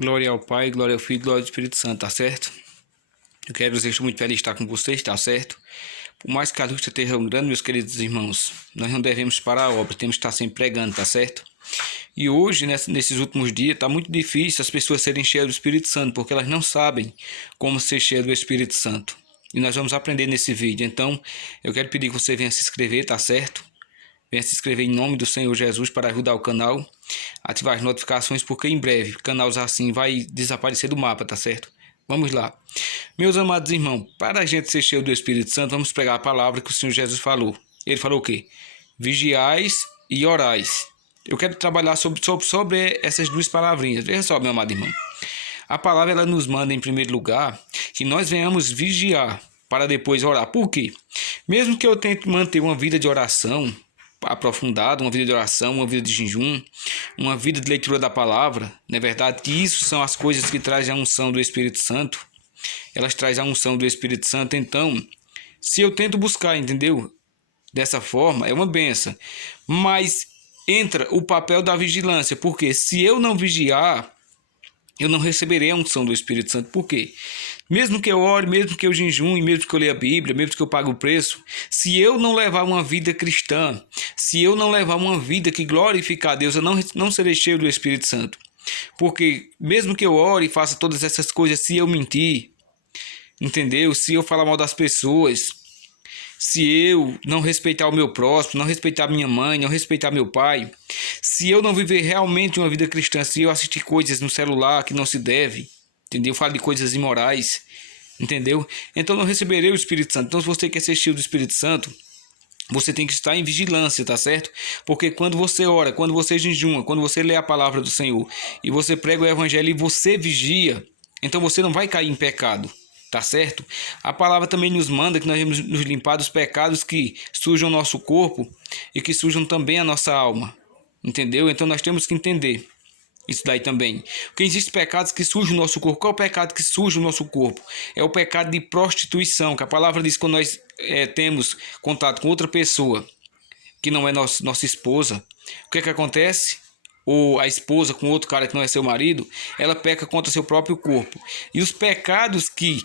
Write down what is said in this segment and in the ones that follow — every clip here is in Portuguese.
Glória ao Pai, glória ao Filho, glória ao Espírito Santo, tá certo? Eu quero dizer que estou muito feliz de estar com vocês, tá certo? Por mais que a luta esteja grande, meus queridos irmãos, nós não devemos parar a obra, temos que estar sempre pregando, tá certo? E hoje, nesses últimos dias, está muito difícil as pessoas serem cheias do Espírito Santo, porque elas não sabem como ser cheias do Espírito Santo. E nós vamos aprender nesse vídeo. Então, eu quero pedir que você venha se inscrever, tá certo? Venha se inscrever em nome do Senhor Jesus para ajudar o canal, ativar as notificações, porque em breve canais assim vai desaparecer do mapa, tá certo? Vamos lá. Meus amados irmãos, para a gente ser cheio do Espírito Santo, vamos pregar a palavra que o Senhor Jesus falou. Ele falou o quê? Vigiais e orais. Eu quero trabalhar sobre essas duas palavrinhas. Veja só, meu amado irmão. A palavra ela nos manda, em primeiro lugar, que nós venhamos vigiar para depois orar. Por quê? Mesmo que eu tente manter uma vida de oração aprofundada, uma vida de oração, uma vida de jejum, uma vida de leitura da palavra, não é verdade que isso são as coisas que trazem a unção do Espírito Santo? Elas trazem a unção do Espírito Santo. Então, se eu tento buscar, entendeu? Dessa forma, é uma benção. Mas entra o papel da vigilância, porque se eu não vigiar, eu não receberei a unção do Espírito Santo. Por quê? Mesmo que eu ore, mesmo que eu jejum, mesmo que eu leia a Bíblia, mesmo que eu pague o preço, se eu não levar uma vida cristã, se eu não levar uma vida que glorifique a Deus, eu não serei cheio do Espírito Santo. Porque mesmo que eu ore e faça todas essas coisas, se eu mentir, entendeu? Se eu falar mal das pessoas, se eu não respeitar o meu próximo, não respeitar minha mãe, não respeitar meu pai, se eu não viver realmente uma vida cristã, se eu assistir coisas no celular que não se deve, entendeu? Falo de coisas imorais, entendeu? Então não receberei o Espírito Santo. Então se você quer ser cheio do Espírito Santo, você tem que estar em vigilância, tá certo? Porque quando você ora, quando você jejuma, quando você lê a palavra do Senhor e você prega o evangelho e você vigia, então você não vai cair em pecado. Tá certo? A palavra também nos manda que nós devemos nos limpar dos pecados que sujam o nosso corpo e que sujam também a nossa alma. Entendeu? Então nós temos que entender isso daí também. Porque existem pecados que sujam o nosso corpo. Qual é o pecado que suja o nosso corpo? É o pecado de prostituição, que a palavra diz que quando nós temos contato com outra pessoa que não é nossa esposa, o que é que acontece? Ou a esposa com outro cara que não é seu marido, ela peca contra seu próprio corpo. E os pecados que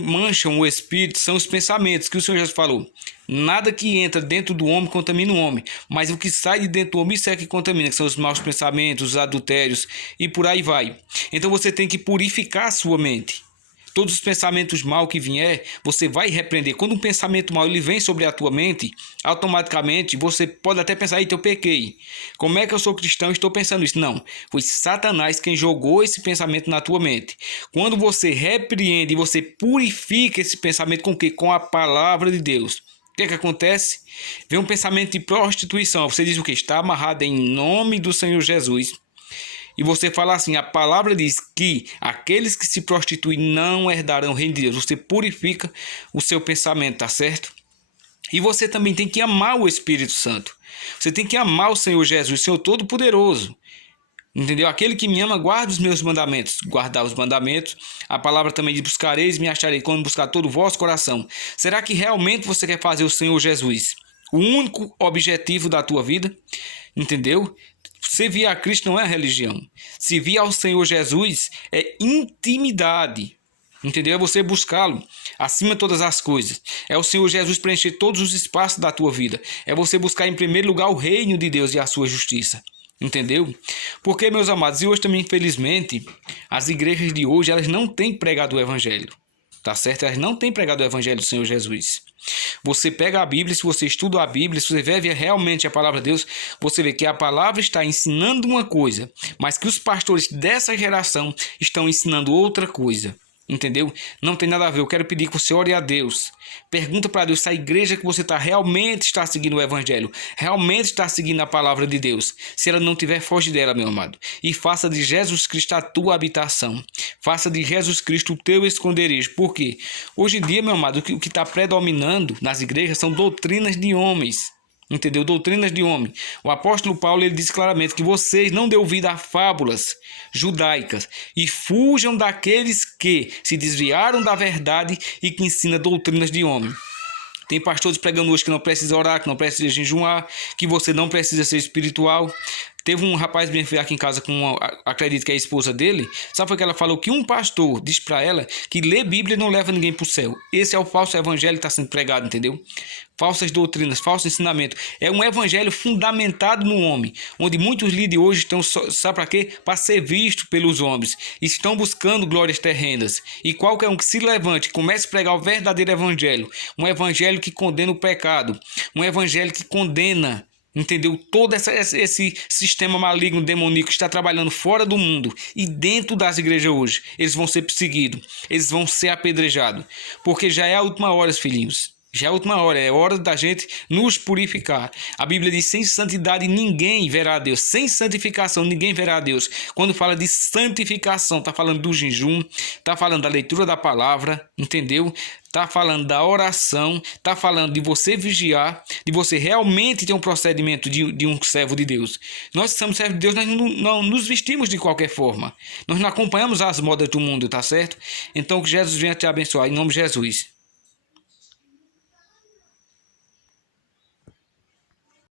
mancham o espírito são os pensamentos, que o Senhor Jesus falou. Nada que entra dentro do homem contamina o homem, mas o que sai de dentro do homem isso é que contamina, que são os maus pensamentos, os adultérios e por aí vai. Então você tem que purificar a sua mente. Todos os pensamentos maus que vier, você vai repreender. Quando um pensamento mau ele vem sobre a tua mente, automaticamente você pode até pensar, eita, eu pequei. Como é que eu sou cristão e estou pensando isso? Não, foi Satanás quem jogou esse pensamento na tua mente. Quando você repreende e você purifica esse pensamento com o quê? Com a palavra de Deus. O que é que acontece? Vem um pensamento de prostituição. Você diz o que? Está amarrado em nome do Senhor Jesus. E você fala assim, a palavra diz que aqueles que se prostituem não herdarão o reino de Deus. Você purifica o seu pensamento, tá certo? E você também tem que amar o Espírito Santo. Você tem que amar o Senhor Jesus, o Senhor Todo-Poderoso. Entendeu? Aquele que me ama, guarda os meus mandamentos. Guardar os mandamentos. A palavra também diz, buscareis e me achareis quando buscar todo o vosso coração. Será que realmente você quer fazer o Senhor Jesus o único objetivo da tua vida? Entendeu? Servir a Cristo não é religião. Servir ao Senhor Jesus é intimidade. Entendeu? É você buscá-lo acima de todas as coisas. É o Senhor Jesus preencher todos os espaços da tua vida. É você buscar em primeiro lugar o reino de Deus e a sua justiça. Entendeu? Porque, meus amados, e hoje também, infelizmente, as igrejas de hoje, elas não têm pregado o evangelho. Tá certo? Elas não têm pregado o evangelho do Senhor Jesus. Você pega a Bíblia, se você estuda a Bíblia, se você vê realmente a palavra de Deus, você vê que a palavra está ensinando uma coisa, mas que os pastores dessa geração estão ensinando outra coisa. Entendeu? Não tem nada a ver. Eu quero pedir que você ore a Deus. Pergunta para Deus se a igreja que você realmente está seguindo o evangelho, realmente está seguindo a palavra de Deus. Se ela não tiver, foge dela, meu amado. E faça de Jesus Cristo a tua habitação. Faça de Jesus Cristo o teu esconderijo. Por quê? Hoje em dia, meu amado, o que está predominando nas igrejas são doutrinas de homens. Entendeu? Doutrinas de homem. O apóstolo Paulo ele diz claramente que vocês não dêem ouvido a fábulas judaicas e fujam daqueles que se desviaram da verdade e que ensinam doutrinas de homem. Tem pastores pregando hoje que não precisa orar, que não precisa jejuar, que você não precisa ser espiritual. Teve um rapaz que veio aqui em casa com, acredito que é a esposa dele. Sabe o que ela falou? Que um pastor disse para ela que ler Bíblia não leva ninguém para o céu. Esse é o falso evangelho que está sendo pregado, entendeu? Falsas doutrinas, falso ensinamento. É um evangelho fundamentado no homem, onde muitos líderes hoje estão, sabe para quê? Para ser visto pelos homens. Estão buscando glórias terrenas. E qualquer um que se levante e comece a pregar o verdadeiro evangelho, um evangelho que condena o pecado, um evangelho que condena, entendeu? Todo esse sistema maligno, demoníaco que está trabalhando fora do mundo e dentro das igrejas hoje, eles vão ser perseguidos, eles vão ser apedrejados, porque já é a última hora, filhinhos. Já é a última hora, é hora da gente nos purificar. A Bíblia diz: sem santidade ninguém verá a Deus. Sem santificação ninguém verá a Deus. Quando fala de santificação, está falando do jejum, está falando da leitura da palavra, entendeu? Está falando da oração, está falando de você vigiar, de você realmente ter um procedimento de um servo de Deus. Nós que somos servos de Deus, nós não nos vestimos de qualquer forma. Nós não acompanhamos as modas do mundo, tá certo? Então que Jesus venha te abençoar, em nome de Jesus.